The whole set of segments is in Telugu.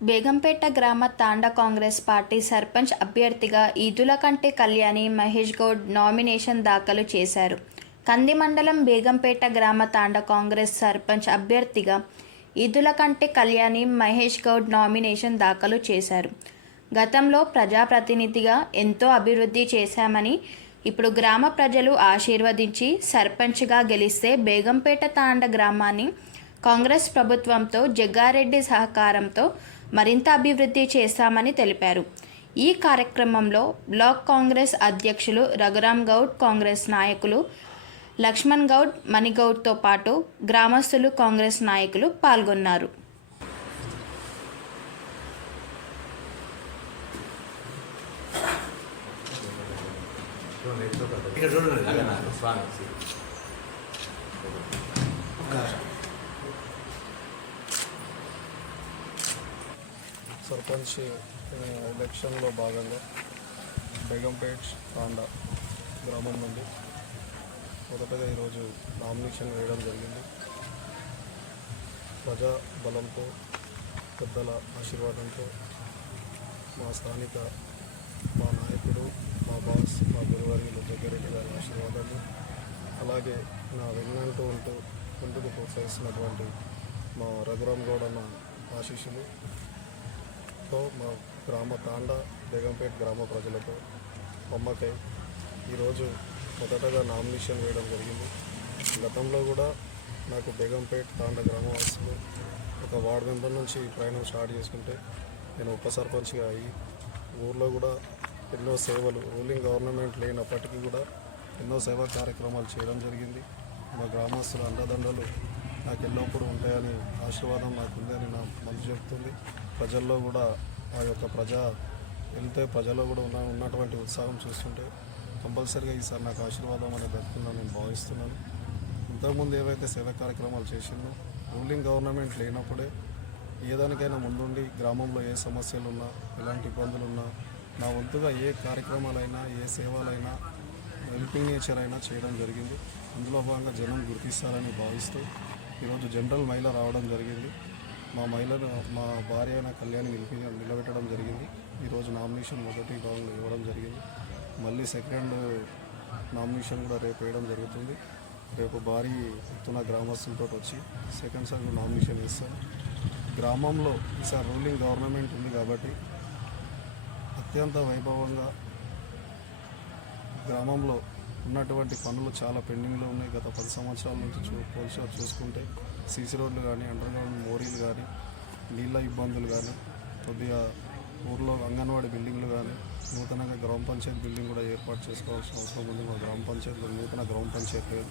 బేగంపేట గ్రామ తాండ కాంగ్రెస్ పార్టీ సర్పంచ్ అభ్యర్థిగా ఈదుల కంటే కళ్యాణి మహేష్ గౌడ్ నామినేషన్ దాఖలు చేశారు. కంది మండలం బేగంపేట గ్రామ తాండ కాంగ్రెస్ సర్పంచ్ అభ్యర్థిగా ఈదుల కంటే కళ్యాణి మహేష్ గౌడ్ నామినేషన్ దాఖలు చేశారు. గతంలో ప్రజాప్రతినిధిగా ఎంతో అభివృద్ధి చేశామని ఇప్పుడు గ్రామ ప్రజలు ఆశీర్వదించి సర్పంచ్గా గెలిస్తే బేగంపేట తాండ గ్రామాన్ని కాంగ్రెస్ ప్రభుత్వంతో జగ్గారెడ్డి సహకారంతో మరింత అభివృద్ధి చేస్తామని తెలిపారు. ఈ కార్యక్రమంలో బ్లాక్ కాంగ్రెస్ అధ్యక్షులు రఘురామ్ గౌడ్ కాంగ్రెస్ నాయకులు లక్ష్మణ్ గౌడ్ మణిగౌడ్తో పాటు గ్రామస్తులు కాంగ్రెస్ నాయకులు పాల్గొన్నారు. ఇక్కడ చూడండి. సర్పంచ్ ఎలక్షన్లో భాగంగా బేగంపేట్ తాండా గ్రామం నుండి మొదటగా ఈరోజు నామినేషన్ వేయడం జరిగింది. ప్రజా బలంతో పెద్దల ఆశీర్వాదంతో మా స్థానిక మా నాయకుడు మా బాస్ మా గురువర్యులు జగ్గారెడ్డి గారి ఆశీర్వాదాలు అలాగే నా వెన్నంటూ ఉంటూ ముందుకు ప్రోత్సహిస్తున్నటువంటి మా రఘురామ్ గౌడ్ అన్న ఆశీస్సులు తో మా గ్రామ తాండ బేగంపేట గ్రామ ప్రజలతో బొమ్మకై ఈరోజు మొదటగా నామినేషన్ వేయడం జరిగింది. గతంలో కూడా నాకు బేగంపేట తాండ గ్రామవాసులు ఒక వార్డు మెంబర్ నుంచి ప్రయాణం స్టార్ట్ చేసుకుంటే నేను ఉప సర్పంచ్గా అయ్యి ఊర్లో కూడా ఎన్నో సేవలు రూలింగ్ గవర్నమెంట్ లేనప్పటికీ కూడా ఎన్నో సేవా కార్యక్రమాలు చేయడం జరిగింది. మా గ్రామస్తుల అండదండలు నాకు ఎల్లప్పుడూ ఉంటాయని ఆశీర్వాదం నాకు ఉందని నా మనసు చెప్తుంది. ప్రజల్లో కూడా ఆ యొక్క ప్రజా వెళ్తే ప్రజల్లో కూడా ఉన్న ఉన్నటువంటి ఉత్సాహం చూస్తుంటే కంపల్సరీగా ఈసారి నాకు ఆశీర్వాదం అనేది దక్కుతుందని నేను భావిస్తున్నాను. ఇంతకుముందు ఏవైతే సేవా కార్యక్రమాలు చేసిందో రూలింగ్ గవర్నమెంట్ లేనప్పుడే ఏ దానికైనా ముందుండి గ్రామంలో ఏ సమస్యలు ఉన్నా ఎలాంటి ఇబ్బందులు ఉన్నా నా వంతుగా ఏ కార్యక్రమాలైనా ఏ సేవలైనా హెల్పింగ్ నేచర్ అయినా చేయడం జరిగింది. అందులో భాగంగా జనం గుర్తిస్తారని భావిస్తూ ఈరోజు జనరల్ మహిళ రావడం జరిగింది. మా మహిళను మా భార్య అయిన కళ్యాణి నిలిపి నిలబెట్టడం జరిగింది. ఈరోజు నామినేషన్ మొదటి భాగంలో ఇవ్వడం జరిగింది. మళ్ళీ సెకండ్ నామినేషన్ కూడా రేపు వేయడం జరుగుతుంది. రేపు భారీ ఎత్తున గ్రామస్తులతో వచ్చి సెకండ్ సార్ నామినేషన్ ఇస్తాను గ్రామంలో ఈసారి రూలింగ్ గవర్నమెంట్ ఉంది కాబట్టి అత్యంత వైభవంగా గ్రామంలో ఉన్నటువంటి పనులు చాలా పెండింగ్లో ఉన్నాయి. గత పది సంవత్సరాల నుంచి చూ పోల్చి చూసుకుంటే సీసీ రోడ్లు కానీ అండర్ గ్రౌండ్ మోరీలు కానీ నీళ్ళ ఇబ్బందులు కానీ కొద్దిగా ఊర్లో అంగన్వాడీ బిల్డింగ్లు కానీ నూతనంగా గ్రామ పంచాయతీ బిల్డింగ్ కూడా ఏర్పాటు చేసుకోవాల్సిన అవసరం ఉంది. మా గ్రామ పంచాయతీలో నూతన గ్రామ పంచాయతీ లేదు.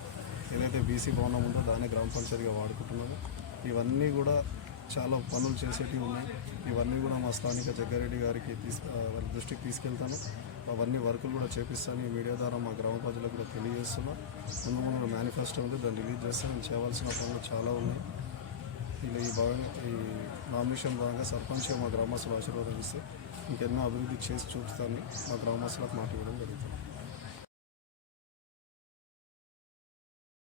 ఏదైతే బీసీ భవనం ఉందో దాన్ని గ్రామ పంచాయతీగా వాడుకుంటున్నాము. ఇవన్నీ కూడా చాలా పనులు చేసేటివి ఉన్నాయి. ఇవన్నీ కూడా మా స్థానిక జగ్గారెడ్డి గారికి తీసు వారి దృష్టికి తీసుకెళ్తాను. అవన్నీ వర్కులు కూడా చేపిస్తాను. ఈ మీడియా ద్వారా మా గ్రామ ప్రజలకు కూడా తెలియజేస్తున్నా. ముందు ముందు మేనిఫెస్టో ఉంది. దాన్ని రిలీజ్ చేస్తాను నేను చేయవలసిన పనులు చాలా ఉన్నాయి. ఇలా ఈ భాగంగా ఈ నామినేషన్ భాగంగా సర్పంచ్గా మా గ్రామస్తులు ఆశీర్వాదం ఇస్తే ఇంకెన్నో అభివృద్ధి చేసి చూపుతాను మా గ్రామస్తులకు మాట ఇవ్వడం జరుగుతుంది.